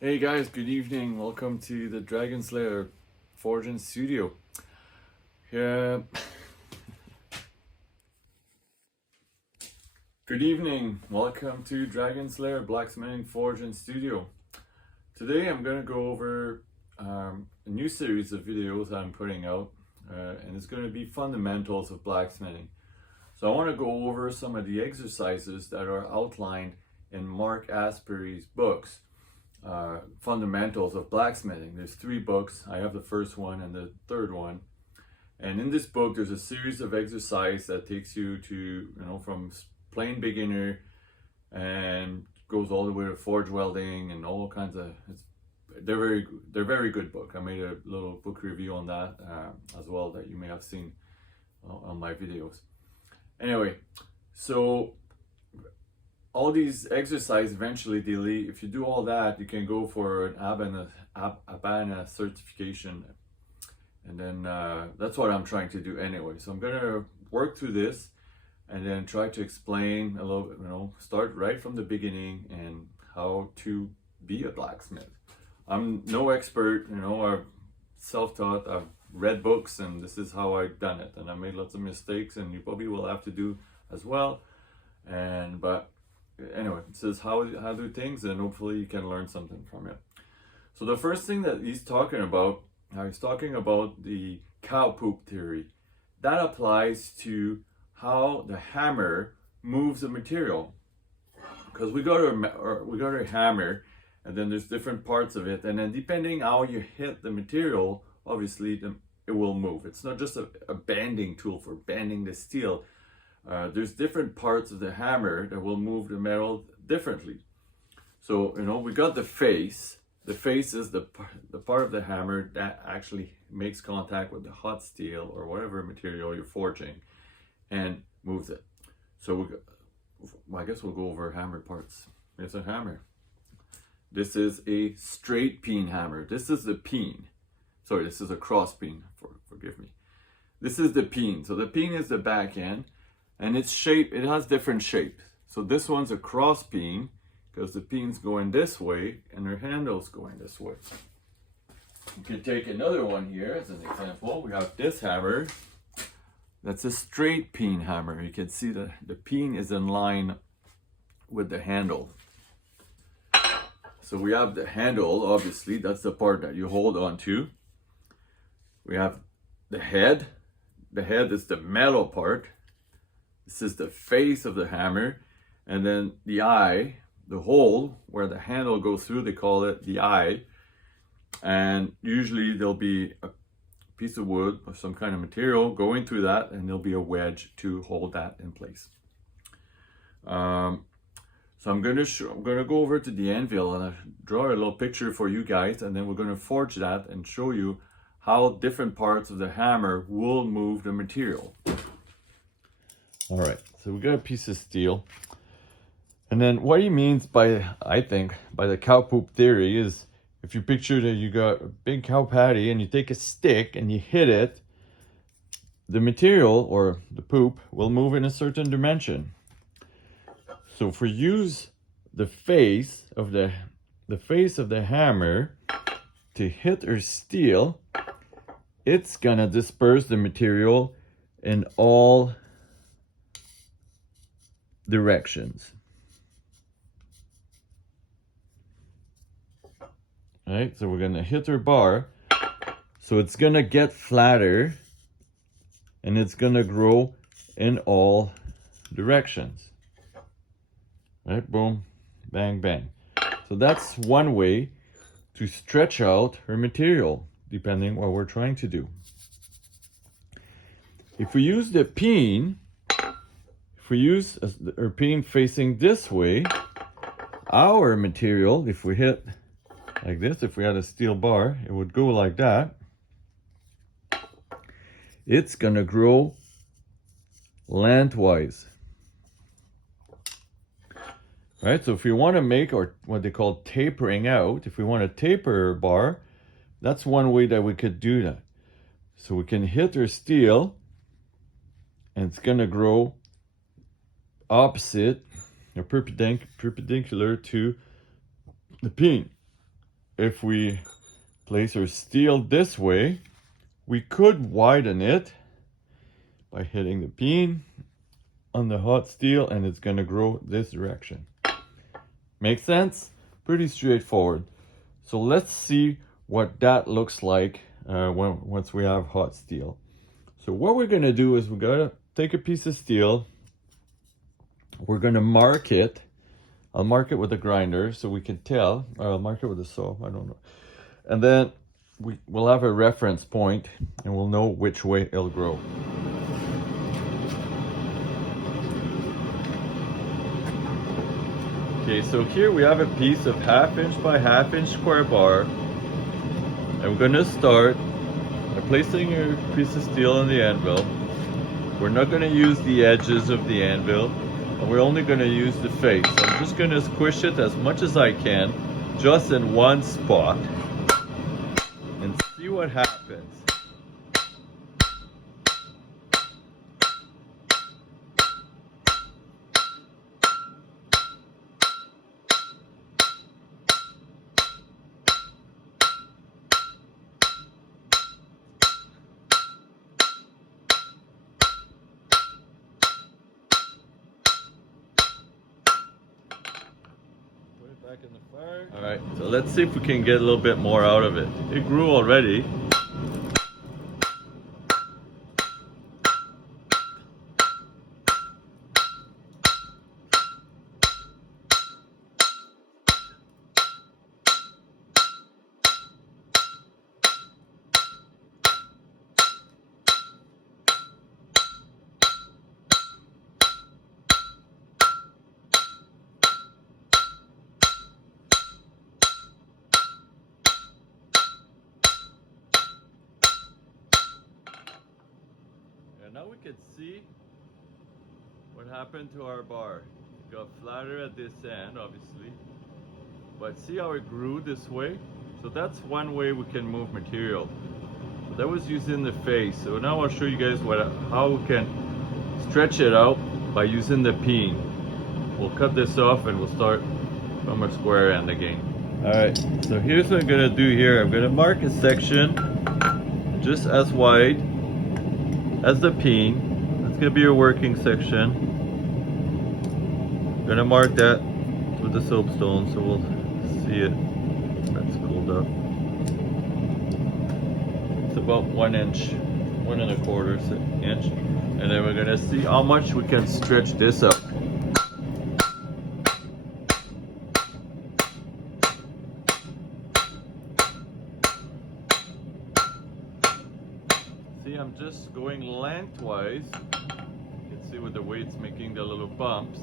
Hey guys, good evening. Welcome to the Dragon Slayer Forging Studio. Yeah. Good evening. Welcome to Dragon Slayer Blacksmithing Forging Studio. Today I'm going to go over a new series of videos I'm putting out, and it's going to be fundamentals of blacksmithing. So I want to go over some of the exercises that are outlined in Mark Aspery's books. Fundamentals of Blacksmithing. There's 3 books. I have the first one and the third one. And in this book, there's a series of exercise that takes you to, from plain beginner and goes all the way to forge welding and all kinds of. They're very good book. I made a little book review on that as well that you may have seen on my videos. Anyway, so all these exercises eventually if you do all that, you can go for an Abana certification, and then that's what I'm trying to do anyway. So I'm gonna work through this and then try to explain a little bit, start right from the beginning and how to be a blacksmith. I'm no expert, I'm self-taught. I've read books and this is how I've done it, and I made lots of mistakes and you probably will have to do as well. But anyway, it says how do things, and hopefully you can learn something from it. So the first thing that he's talking about the cow poop theory. That applies to how the hammer moves the material, because we got a hammer, and then there's different parts of it, and then depending how you hit the material, obviously it will move. It's not just a bending tool for bending the steel. There's different parts of the hammer that will move the metal differently. So, we got the face. The face is the part of the hammer that actually makes contact with the hot steel or whatever material you're forging and moves it. So I guess we'll go over hammer parts. Here's a hammer. This is a straight peen hammer. This is the peen. Sorry, this is a cross peen. Forgive me. This is the peen. So the peen is the back end. And its shape, it has different shapes. So this one's a cross peen because the peen's going this way and their handle's going this way. You could take another one here as an example. We have this hammer. That's a straight peen hammer. You can see the peen is in line with the handle. So we have the handle, obviously, that's the part that you hold on to. We have the head. The head is the metal part. This is the face of the hammer, and then the eye, the hole where the handle goes through, they call it the eye. And usually there'll be a piece of wood or some kind of material going through that, and there'll be a wedge to hold that in place. So I'm gonna go over to the anvil and draw a little picture for you guys, and then we're gonna forge that and show you how different parts of the hammer will move the material. All right, so we got a piece of steel. And then what he means by the cow poop theory is, if you picture that you got a big cow patty and you take a stick and you hit it, the material or the poop will move in a certain dimension. So if we use the face of the hammer to hit our steel, it's gonna disperse the material in all directions. All right, so we're gonna hit our bar, so it's gonna get flatter and it's gonna grow in all directions. All right, boom, bang, bang. So that's one way to stretch out our material, depending what we're trying to do. If we use the peen, if we use our peen facing this way, our material, if we hit like this, if we had a steel bar, it would go like that. It's gonna grow lengthwise. Right, so if we want to make, or what they call tapering out, if we want to taper our bar, that's one way that we could do that. So we can hit our steel and it's gonna grow opposite or perpendicular to the peen. if we place our steel this way, we could widen it by hitting the peen on the hot steel, and it's gonna grow this direction. Make sense? Pretty straightforward. So let's see what that looks like once we have hot steel. So what we're gonna do is we're gonna take a piece of steel, we're gonna mark it. I'll mark it with a grinder so we can tell, or I'll mark it with a saw, I don't know. And then we'll have a reference point and we'll know which way it'll grow. Okay, so here we have a piece of 1/2 inch by 1/2 inch square bar. And we're gonna start by placing your piece of steel on the anvil. We're not gonna use the edges of the anvil, and we're only gonna use the face. So I'm just gonna squish it as much as I can, just in one spot, and see what happens. Back in the fire. All right, so let's see if we can get a little bit more out of it. It grew already. Now we can see what happened to our bar. It got flatter at this end, obviously, but see how it grew this way? So that's one way we can move material. That was using the face. So now I'll show you guys how we can stretch it out by using the peen. We'll cut this off and we'll start from our square end again. All right, so here's what I'm gonna do here. I'm gonna mark a section just as wide as the peen. That's gonna be your working section. I'm gonna mark that with the soapstone so we'll see it. That's cooled up. It's about 1 inch, 1¼ inch. And then we're gonna see how much we can stretch this up. See, I'm just going lengthwise. You can see with the weight's making the little bumps.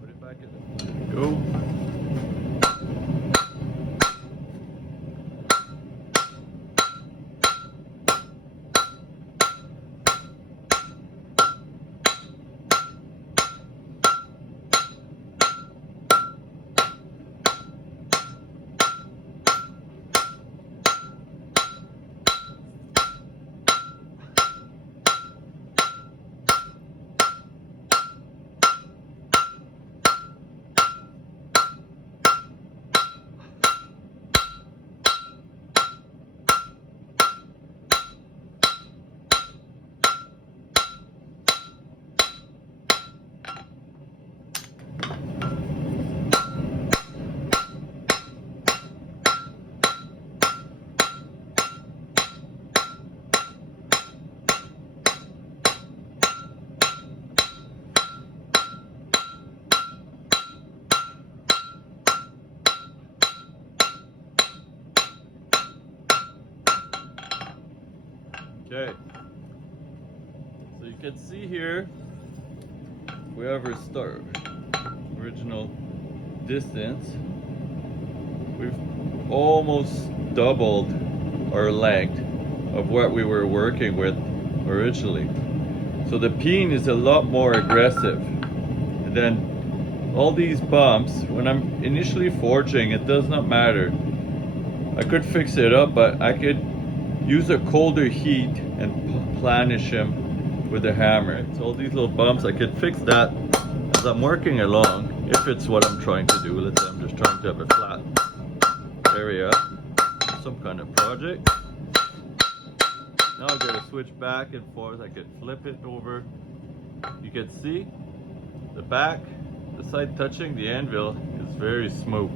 Put it back in. There we go. Okay, so you can see here we have our start original distance. We've almost doubled our length of what we were working with originally. So the peen is a lot more aggressive. And then all these bumps, when I'm initially forging, it does not matter. I could fix it up, but I could use a colder heat and planish them with a hammer. So all these little bumps, I could fix that as I'm working along, if it's what I'm trying to do. Let's say I'm just trying to have a flat area, some kind of project. Now I gotta switch back and forth. I could flip it over. You can see the back, the side touching the anvil is very smooth.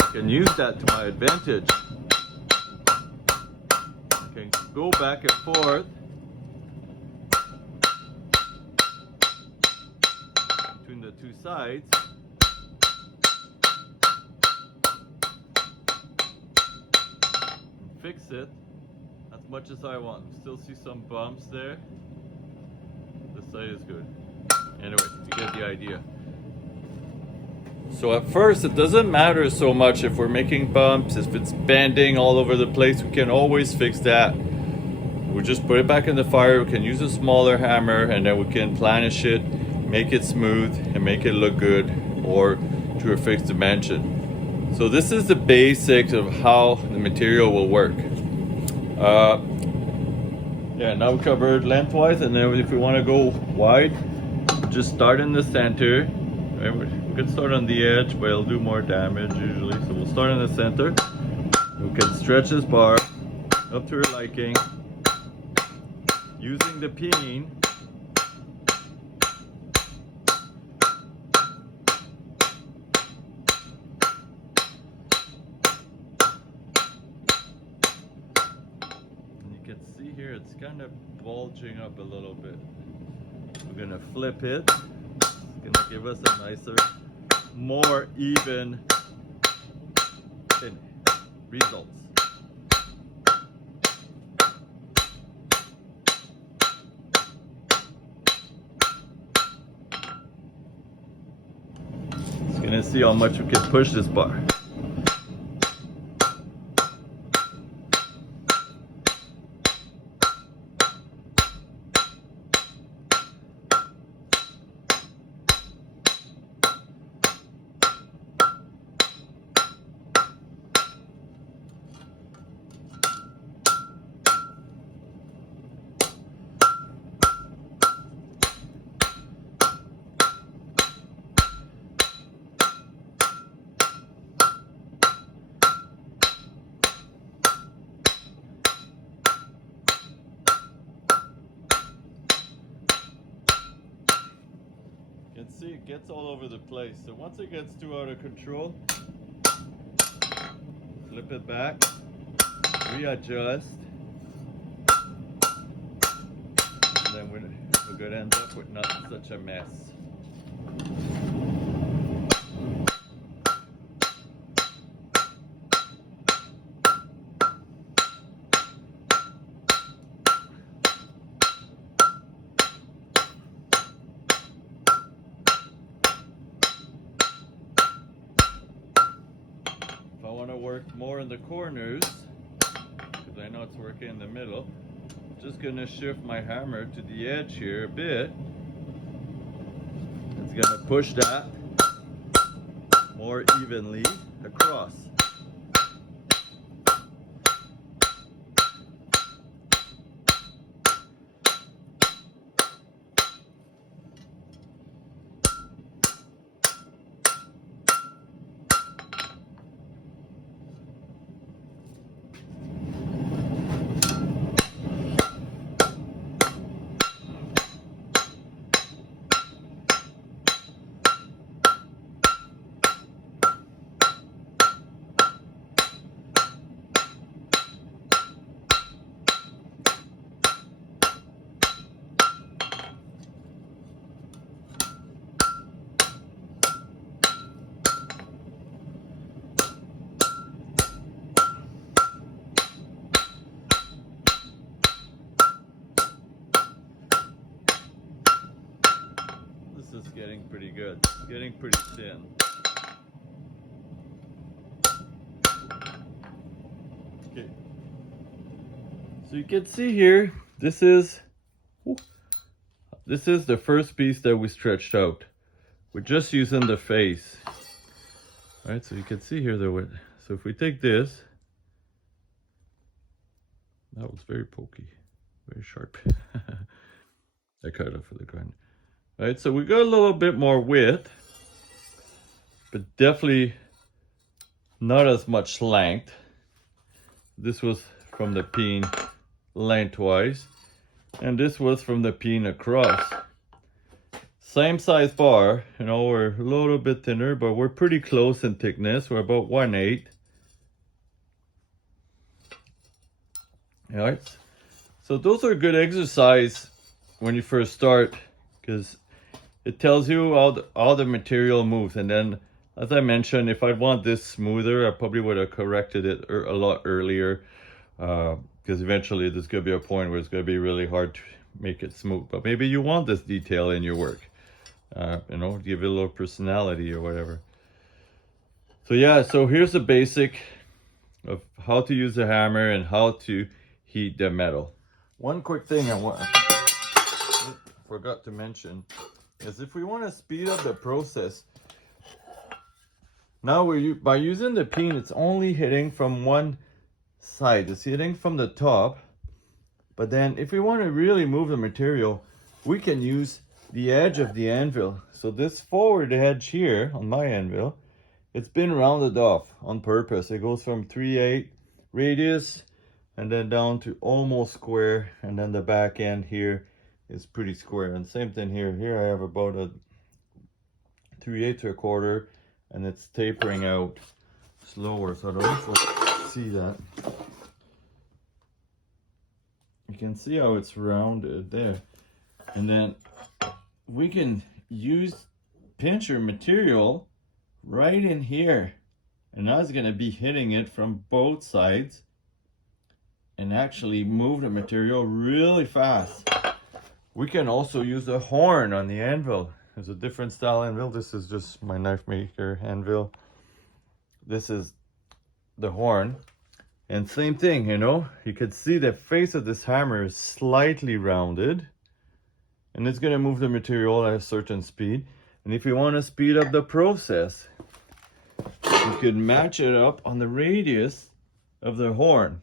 I can use that to my advantage. I can go back and forth between the two sides. And fix it as much as I want. Still see some bumps there. This side is good. Anyway, you get the idea. So at first, it doesn't matter so much if we're making bumps, if it's bending all over the place, we can always fix that. We just put it back in the fire, we can use a smaller hammer, and then we can planish it, make it smooth, and make it look good, or to a fixed dimension. So this is the basics of how the material will work. Yeah, now we covered lengthwise, and then if we want to go wide, just start in the center. Right? We can start on the edge, but it'll do more damage usually. So we'll start in the center. We can stretch this bar up to our liking, using the peen. See here, it's kind of bulging up a little bit. We're gonna flip it. It's gonna give us a nicer, more even results. It's gonna see how much we can push this bar. See, it gets all over the place. So once it gets too out of control, flip it back, readjust, and then we're going to end up with not such a mess. If I want to work more in the corners, because I know it's working in the middle, I'm just going to shift my hammer to the edge here a bit. It's going to push that more evenly across. This is getting pretty good. It's getting pretty thin. Okay. So you can see here, this is the first piece that we stretched out. We're just using the face. All right, so you can see here so if we take this, That was very pokey, very sharp. I cut it off with the grinder. Right, so we got a little bit more width, but definitely not as much length. This was from the peen lengthwise, and this was from the peen across. Same size bar, you know, we're a little bit thinner, but we're pretty close in thickness. We're about 1/8. All right, so those are good exercise when you first start, because it tells you how the material moves. And then, as I mentioned, if I want this smoother, I probably would have corrected it a lot earlier, because eventually there's going to be a point where it's going to be really hard to make it smooth. But maybe you want this detail in your work, you know, give it a little personality or whatever. So yeah, so here's the basic of how to use the hammer and how to heat the metal. One quick thing I forgot to mention is if we want to speed up the process, now by using the peen, it's only hitting from one side. It's hitting from the top, but then if we want to really move the material, we can use the edge of the anvil. So this forward edge here on my anvil, it's been rounded off on purpose. It goes from 3/8 radius and then down to almost square, and then the back end here is pretty square. And same thing here. Here I have about a 3/8 to 1/4, and it's tapering out slower. So I don't know if you'll see that. You can see how it's rounded there. And then we can use pincher material right in here. And I was going to be hitting it from both sides and actually move the material really fast. We can also use a horn on the anvil. There's a different style anvil. This is just my knife maker anvil. This is the horn. And same thing, you know, you could see the face of this hammer is slightly rounded, and it's going to move the material at a certain speed. And if you want to speed up the process, you could match it up on the radius of the horn.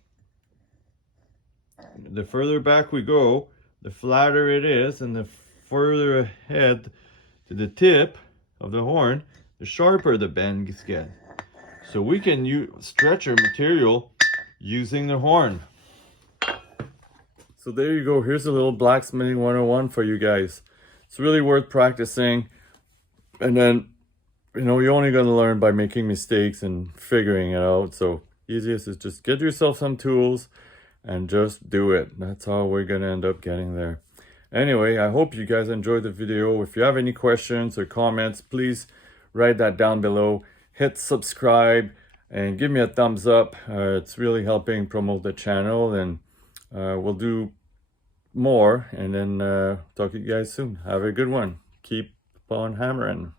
The further back we go, the flatter it is, and the further ahead to the tip of the horn, the sharper the bends get. So we can stretch our material using the horn. So there you go. Here's a little blacksmithing 101 for you guys. It's really worth practicing. And then, you know, you're only going to learn by making mistakes and figuring it out. So easiest is just get yourself some tools and just do it. That's how we're going to end up getting there. Anyway, I hope you guys enjoyed the video. If you have any questions or comments, please write that down below. Hit subscribe and give me a thumbs up. It's really helping promote the channel, and we'll do more, and then talk to you guys soon. Have a good one. Keep on hammering.